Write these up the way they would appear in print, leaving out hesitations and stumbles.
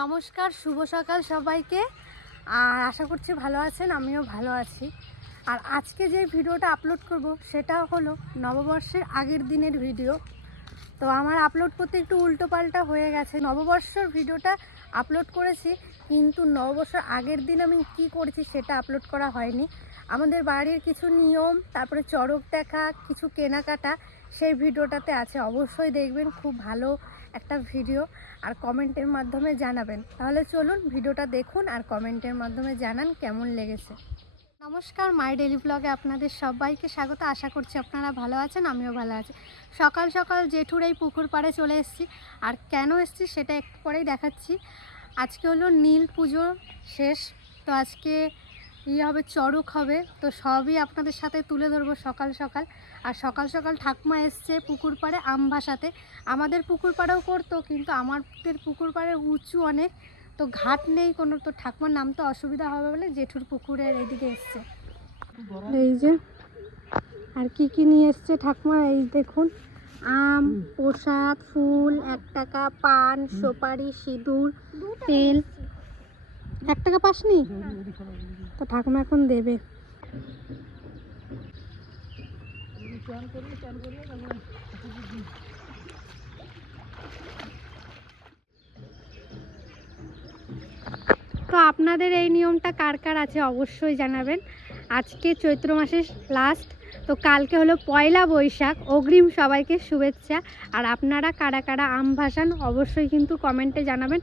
নমস্কার, শুভ সকাল সবাইকে। আর আশা করছি ভালো আছেন, আমিও ভালো আছি। আর আজকে যে ভিডিওটা আপলোড করব সেটা হলো নববর্ষের আগের দিনের ভিডিও। তো আমার আপলোড করতে একটু উল্টোপাল্টা হয়ে গেছে। নববর্ষের ভিডিওটা আপলোড করেছি, কিন্তু নববর্ষের আগের দিন আমি কি করেছি সেটা আপলোড করা হয়নি। আমাদের বাড়ির কিছু নিয়ম, তারপরে চড়ক দেখা, কিছু কেনাকাটা, সেই ভিডিওটাতে আছে। অবশ্যই দেখবেন, খুব ভালো একটা ভিডিও। আর কমেন্টের মাধ্যমে জানাবেন। তাহলে চলুন ভিডিওটা দেখুন আর কমেন্টের মাধ্যমে জানান কেমন লেগেছে। নমস্কার, মাই ডেইলি ব্লগে আপনাদের সবাইকে স্বাগত। আশা করছি আপনারা ভালো আছেন, আমিও ভালো আছি। সকাল সকাল জেঠুর এই পুকুর পাড়ে চলে এসেছি। আর কেন এসেছি সেটা একটু পরেই দেখাচ্ছি। আজকে হলো নীল পুজো শেষ, তো আজকে হবে, চড়ক হবে। তো সবই আপনাদের সাথে তুলে ধরবো সকাল সকাল। আর সকাল সকাল ঠাকুমা এসছে পুকুর পাড়ে আম ভাসাতে। আমাদের পুকুর পাড়েও করতো, কিন্তু আমাদের পুকুর পাড়ে উঁচু অনেক, তো ঘাট নেই কোনো, তো ঠাকুমার নামতে অসুবিধা হবে বলে জেঠুর পুকুরের এইদিকে এসছে। এই যে আর কি নিয়ে এসছে ঠাকুমা, এই দেখুন, আম, প্রসাদ, ফুল, 1 টাকা, পান, সুপারি, সিঁদুর, তেল। 1 টাকা পাসনি? তো ঠাকুমা এখন দেবে। তো আপনাদের এই নিয়মটা কার কার আছে অবশ্যই জানাবেন। আজকে চৈত্র মাসের লাস্ট, তো কালকে হলো পয়লা বৈশাখ। অগ্রিম সবাইকে শুভেচ্ছা। আর আপনারা কারা কারা আম ভাসান অবশ্যই কিন্তু কমেন্টে জানাবেন।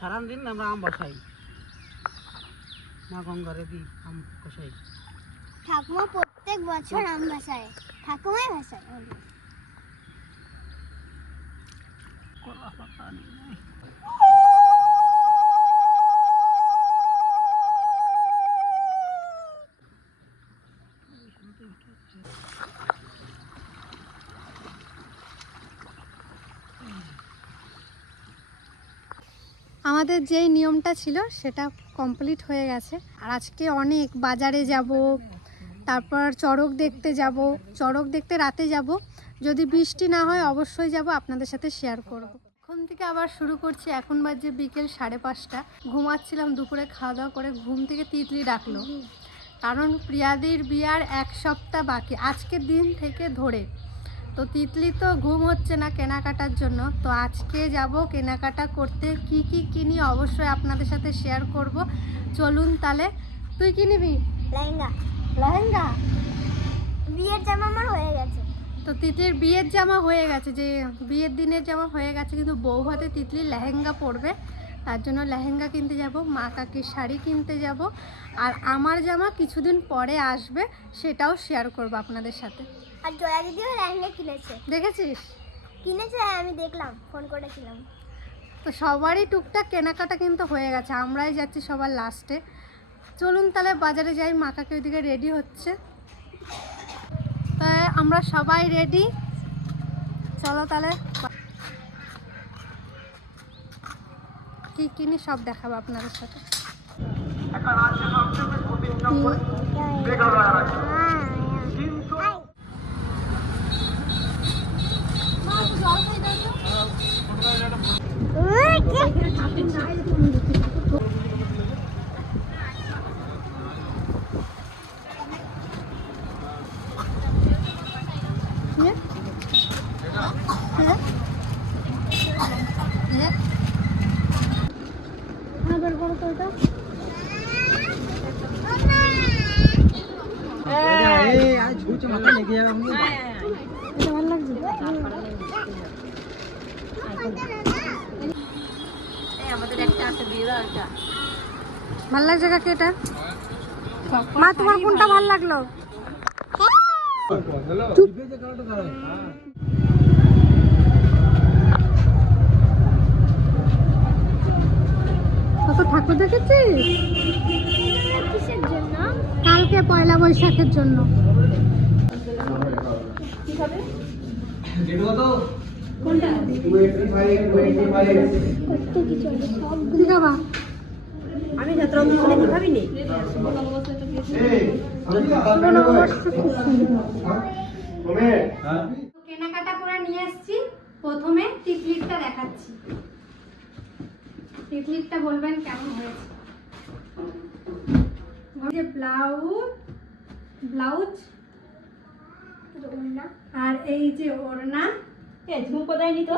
সারাদিন আমরা আম বসাই, মা গঙ্গারে দিই আম বসাই। ঠাকুমা প্রত্যেক বছর আম ভাসায়, ঠাকুমাই ভাসায়। কলা পাতা নেই। আমাদের যেই নিয়মটা ছিল সেটা কমপ্লিট হয়ে গেছে। আর আজকে অনেক বাজারে যাব, তারপর চড়ক দেখতে যাব। চড়ক দেখতে রাতে যাব, যদি বৃষ্টি না হয় অবশ্যই যাব, আপনাদের সাথে শেয়ার করব। এখন থেকে আবার শুরু করছি। এখন বাজে বিকেল 5:30। ঘুমাচ্ছিলাম, দুপুরে খাওয়া দাওয়া করে ঘুম থেকে তিতলি ডাকলো, কারণ প্রিয়াদির বিয়ার 1 সপ্তাহ বাকি আজকের দিন থেকে ধরে। তো তিতলি তো ঘুম হচ্ছে না কেনাকাটার জন্য। তো আজকে যাব কেনাকাটা করতে। কি কি কিনি অবশ্যই আপনাদের সাথে শেয়ার করব। চলুন তাহলে। তুই কি নিবি? লেহেঙ্গা। লেহেঙ্গা? বিয়ের জামা আমার হয়ে গেছে। তো তিতলির বিয়ের জামা হয়ে গেছে, যে বিয়ের দিনের জামা হয়ে গেছে, কিন্তু বউ ভাতে তিতলি লেহেঙ্গা পরবে, তার জন্য লেহেঙ্গা কিনতে যাব। মা কাকির শাড়ি কিনতে যাব। আর আমার জামা কিছুদিন পরে আসবে, সেটাও শেয়ার করব আপনাদের সাথে। আর জয়া দিদিও লেহেঙ্গা কিনেছে। দেখেছিস? কিনেছে, আমি দেখলাম, ফোন করেছিলাম। তো সবারই টুকটাক কেনাকাটা কিন্তু হয়ে গেছে, আমরাই যাচ্ছি সবার লাস্টে। চলুন তাহলে বাজারে যাই। মা কাকি ওইদিকে রেডি হচ্ছে, তাই আমরা সবাই রেডি। চলো তাহলে, কি কিনি সব দেখাবো আপনাদের সাথে। বের করো তো এটা। এটা ভালো লাগছে। ভাল লাগছে কাকে এটা? মা, তোমার কোনটা ভাল লাগলো? কত ঠাকুর দেখেছিস? কিসের জন্য? কালকে পয়লা বৈশাখের জন্য। কোনটা? কত কিছু আছে, সব কি খাবা? আমি পুরো নববর্ষে খুব সুন্দর। কেনাকাটা করে নিয়ে এসেছি। প্রথমে টিকলিপটা দেখাচ্ছি। টিকলিপটা বলবেন কেমন হয়েছে। ব্লাউজ আর এই যে ওড়না। ঝুমকো দেয়নি তো,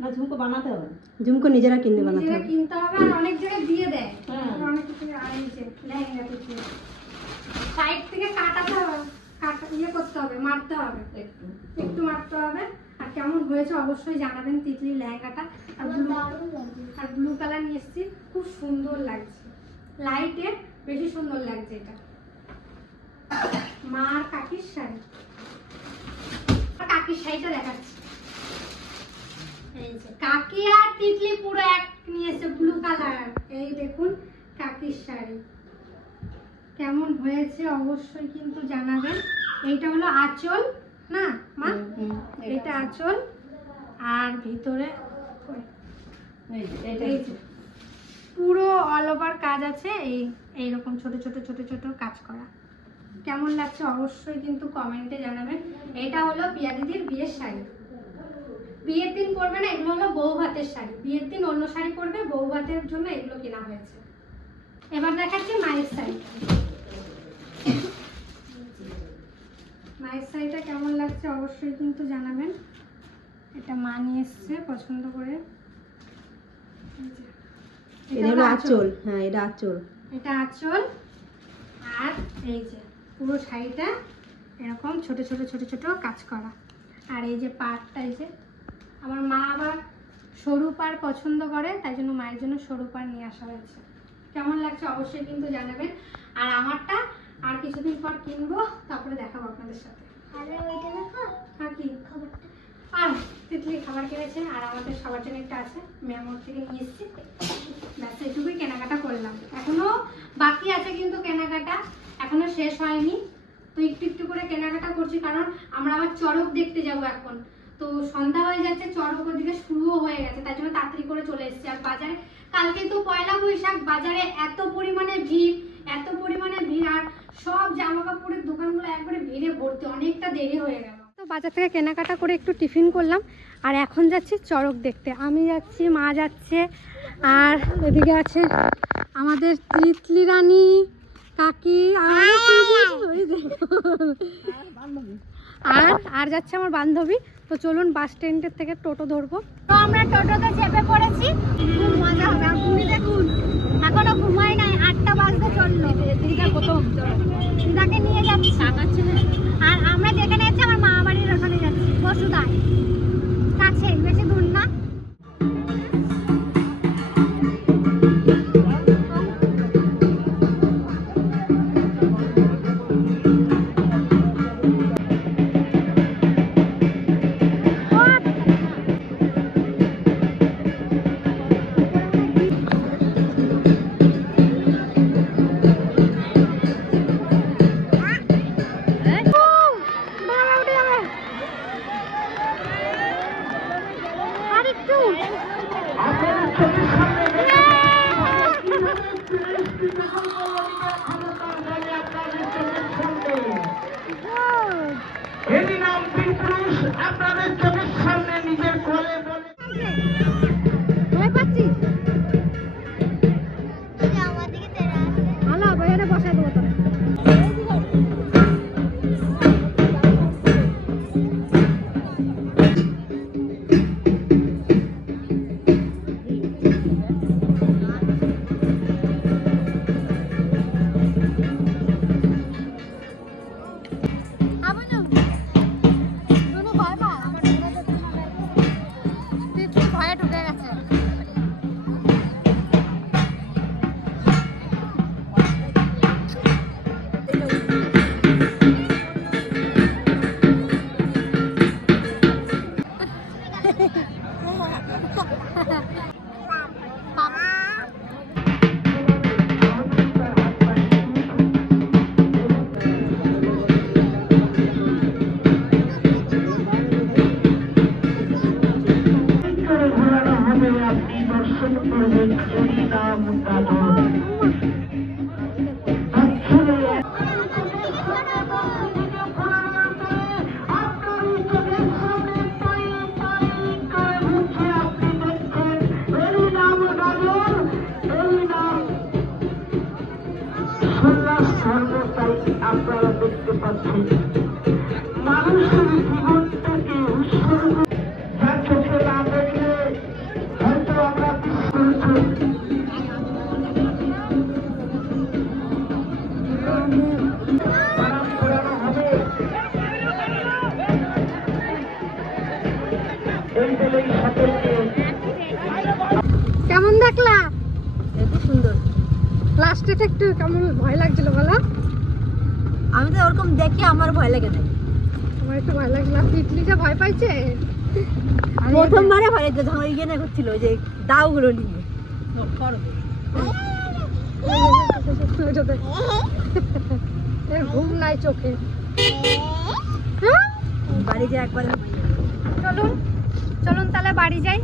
না ঝুমকো বানাতে হবে? ঝুমকো নিজেরা কিনতে নিজেরা কিনতে হবে আর অনেক জায়গায় দিয়ে দেয়। হ্যাঁ। অনেক কিছু আর এই যে লেহেঙ্গা পিছু সাইড থেকে কাটাতে হবে, ইয়ে করতে হবে, মারতে হবে, একটু মারতে হবে। আর কেমন হয়েছে অবশ্যই জানাবেন তিতলি লেহেঙ্গাটা। আর ব্লু কালার নিয়ে এসেছি, খুব সুন্দর লাগছে, লাইটে বেশি সুন্দর লাগছে এটা। মা আর কাকির শাড়ি, কাকির শাড়িটা দেখাচ্ছি। এই যে কাকি আর তিতলি পুরো এক নিয়েছে, ব্লু কালার। এই দেখুন কাকির শাড়ি কেমন হয়েছে অবশ্যই কিন্তু জানাবেন। এইটা হলো আঁচল না মা, এটা আঁচল আর ভিতরে এই যে পুরো অল ওভার কাজ আছে। এইরকম ছোট ছোট ছোট ছোট কাজ করা। কেমন লাগছে অবশ্যই কিন্তু কমেন্টে জানাবেন। এটা হলো পিয়া দিদির বিয়ের শাড়ি। বিয়ের দিন পরবে না, এগুলো হলো বউ ভাতের শাড়ি। বিয়ের দিন অন্য শাড়ি পরবে, বউ ভাতের জন্য এগুলো কেনা হয়েছে। এবার দেখাচ্ছি মায়ের শাড়ি। মায়ের শাড়িটা কেমন লাগছে অবশ্যই কিন্তু জানাবেন। এটা মা নিয়ে এসছে পছন্দ করে। এটা হলো আঁচল। হ্যাঁ, এটা আঁচল। এটা আঁচল আর এই যে পুরো শাড়িটা এরকম ছোট ছোট ছোট ছোট কাজ করা। আর এই যে পাড়টা, এই যে আমার মা আবার সরু পাড় পছন্দ করে, তাই জন্য মায়ের জন্য সরু পাড় নিয়ে আসা হয়েছে। কেমন লাগছে অবশ্যই কিন্তু জানাবেন। আর আমারটা আর কিছুদিন পর কিনবো, তারপরে দেখাবো আপনাদের সাথে। আর কি আর তিতলি খাবার কিনেছে, আর আমাদের সবার জন্য একটা আছে, মেমোর থেকে নিয়ে এসেছি। ব্যাস এইটুকুই কেনাকাটা করলাম। এখনো বাকি আছে কিন্তু কেনাকাটা এখনো শেষ হয়নি। তো একটু একটু করে কেনাকাটা করছি, কারণ আমরা আবার চড়ক দেখতে যাব এখন। তো সন্ধ্যা হয়ে যাচ্ছে, চড়ক ওদিকে শুরুও হয়ে গেছে, তাই জন্য তাড়াতাড়ি করে চলে এসেছি। আর বাজারে কালকে তো পয়লা বৈশাখ, বাজারে এত পরিমাণে ভিড়, এত পরিমাণে ভিড়, আর সব জামা কাপড়ের দোকানগুলো একবারে ভিড়ে ভর্তি। অনেকটা দেরি হয়ে গেল। তো বাজার থেকে কেনাকাটা করে একটু টিফিন করলাম, আর এখন যাচ্ছি চড়ক দেখতে। আমি যাচ্ছি, মা যাচ্ছে, আর এদিকে আছে আমাদের তিতলি রানী, কাকি, আর যাচ্ছে আমার বান্ধবী। তো চলুন বাস স্ট্যান্ডের থেকে টোটো ধরবো। তো আমরা টোটোতে চেপে পড়েছি, খুব মজা হবে। আর তুমি দেখুন এখনো ঘুমাই নাই, 8টা বাজতে চললো। দিদাকে নিয়ে যাচ্ছি, আর আমরা যেখানে যাচ্ছি আমার মা বাড়ির ওখানে যাচ্ছি, বসুদায় কাছে, বেশি দূর না। আপনারা দেখতে পাচ্ছেন মানুষের জীবনটাকে উৎসর্গ যা চোখে না দেখলে হয়তো আমরা বিশ্বাস করি। বারাম করানো হবে এই বলেই সকলকে কেমন দেখলা? খুব সুন্দর। লাস্টেটা একটু কেমন ভয় লাগছিল বলো? আমি তো ওরকম দেখি আমার ভয় লাগে না। আমার একটু ভয় লাগছিল। তিতলিটা ভয় পাইছে। প্রথমবারে ভয় লাগছে যখন ওই ইয়ে করছিল ওই যে দাওগুলো নিয়ে। এর ঘুম নাই চোখে। বাড়ি যে একবার চলুন চলুন তাহলে বাড়ি যাই।